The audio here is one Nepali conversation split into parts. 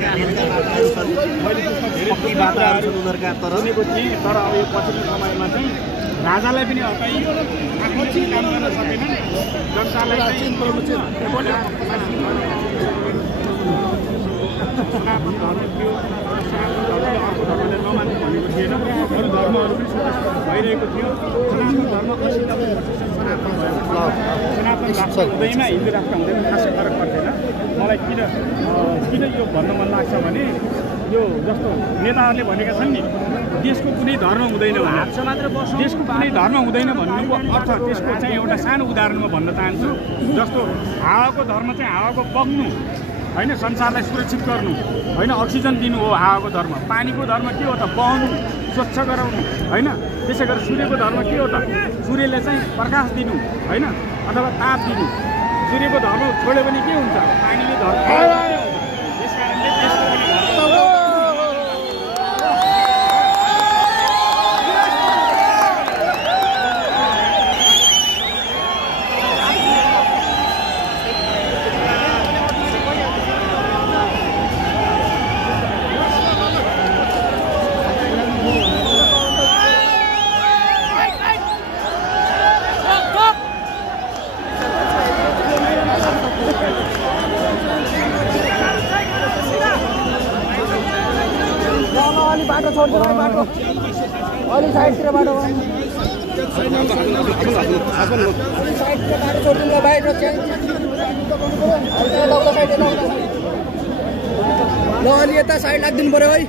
मैले त्यसमा धेरै बाटाहरू सुनेको थिएँ तर अब यो पछिल्लो समयमा चाहिँ राजालाई पनि हटाइयो आफूले काम गर्न सकेन जनतालाई चाहिँ सनातन धर्म थियो सनातन धर्मले अर्को धर्मले नमान्ने भनेको थिएन अरू धर्महरू पनि भइरहेको थियो सनातन धर्म कसरी सनातन राष्ट्र हुँदैन हिन्दू राष्ट्र हुँदैन खासै फरक पर्दैन मलाई किन यो भन्न मन लाग्छ भने यो जस्तो नेताहरूले भनेका छन् नि देशको कुनै धर्म हुँदैन देशको कुनै धर्म हुँदैन भन्नुको अर्थ त्यसको चाहिँ एउटा सानो उदाहरणमा भन्न चाहन्छु जस्तो हावाको धर्म चाहिँ हावाको बग्नु होइन संसारलाई सुरक्षित गर्नु होइन अक्सिजन दिनु हो हावाको धर्म पानीको धर्म के हो त बहनु स्वच्छ गराउनु होइन त्यसै गरी सूर्यको धर्म के हो त सूर्यले चाहिँ प्रकाश दिनु होइन अथवा ताप दिनु सूर्यको धर्म छोड्यो भने के हुन्छ पानीले धर्म त्यस कारणले त्यसको अलि साइडतिर बाटो छोडिदिनु बाहिर ल अलि यता साइड राखिदिनु पर्यो है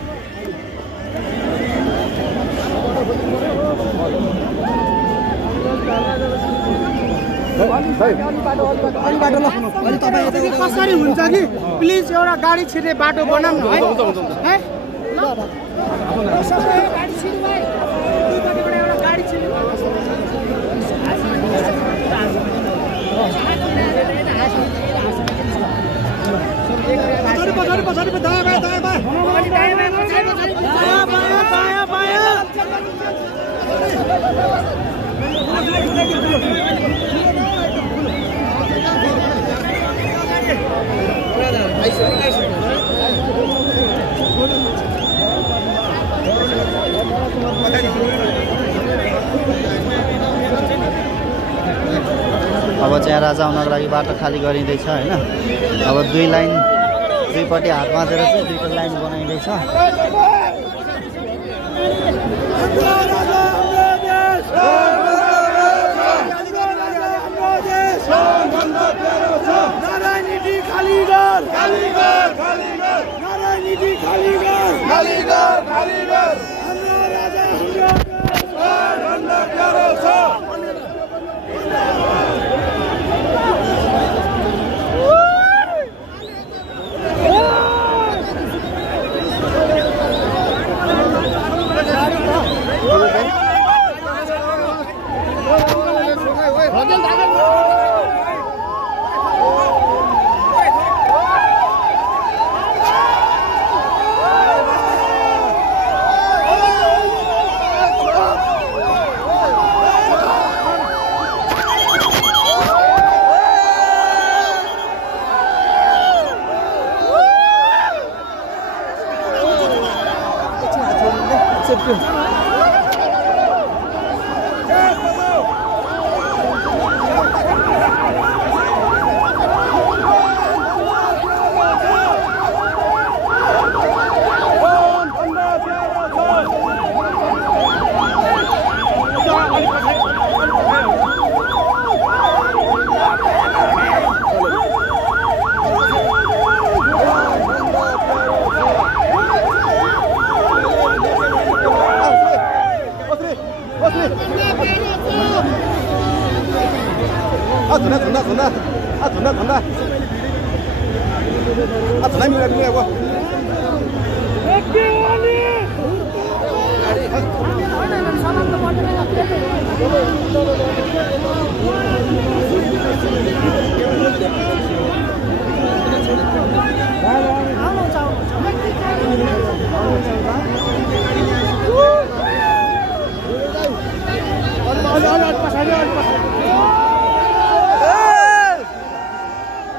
कसरी हुन्छ कि प्लिज एउटा गाडी छिर्ने बाटो बनाउनु है अब चाहिँ राजा आउनको लागि बाटो खाली गरिँदैछ होइन अब दुई लाइन दुईपट्टि हात बाँधेर चाहिँ दुईटा लाइन बनाइँदैछ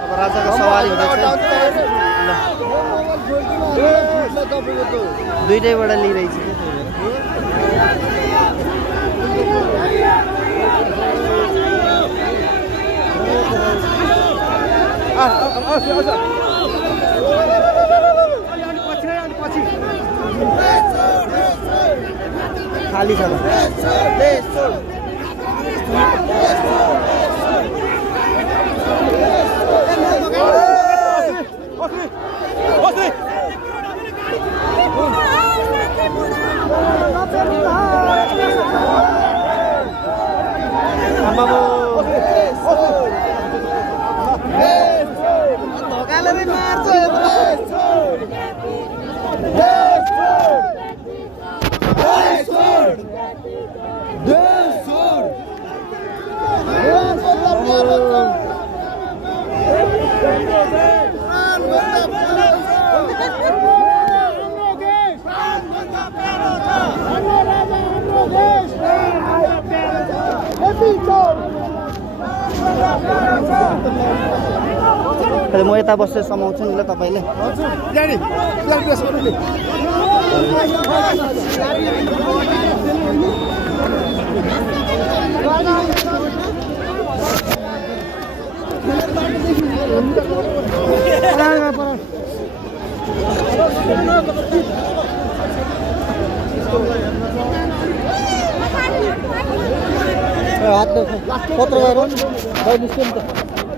अब राजाको सवारी हुँदैछ दुईटैबाट लिइरहेछ खाली छ म यता बसेर समाउँछु नि ल तपाईँले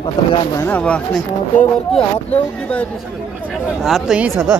पत्रकार भएन अब आफ्नै हात त यहीँ छ त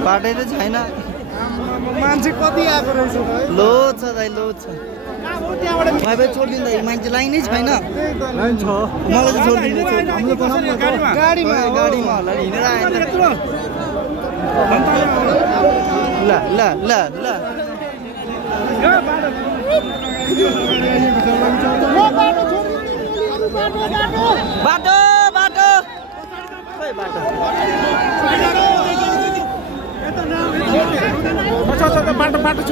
बाटै त छैन मान्छे कति आएको रहेछ लोड छ दाइ लोड छ भाइ छोडिदिनु दाइ मान्छे लाइनै छैन लाइन छ मलाई चाहिँ छोडिदिनु गाडीमा गाडीमा होला हिँडेर आएन ल ल ल ल बाटो बाटो खोइ बाटो बाटो छ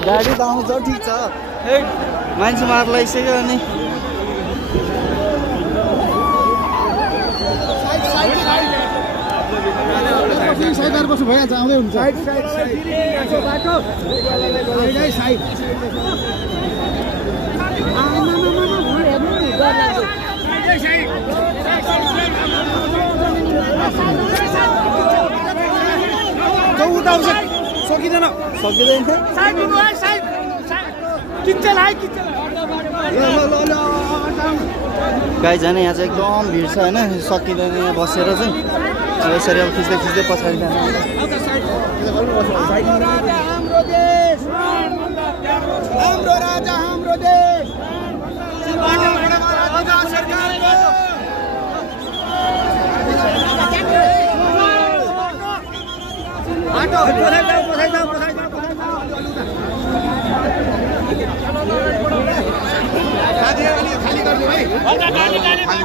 गाडी त आउँछ ठिक छ मान्छे मार लगाइसक्यो अनि भइहाल्छ आउँदै हुन्छ सकिँदैन सकिँदैन किचन गाइज होइन यहाँ चाहिँ एकदम भिड छ होइन सकिँदैन यहाँ बसेर चाहिँ अब यसरी अब खिच्दै खिच्दै पछाडि जानु हाम्रो राजा हाम्रो देश खाली गर्नु है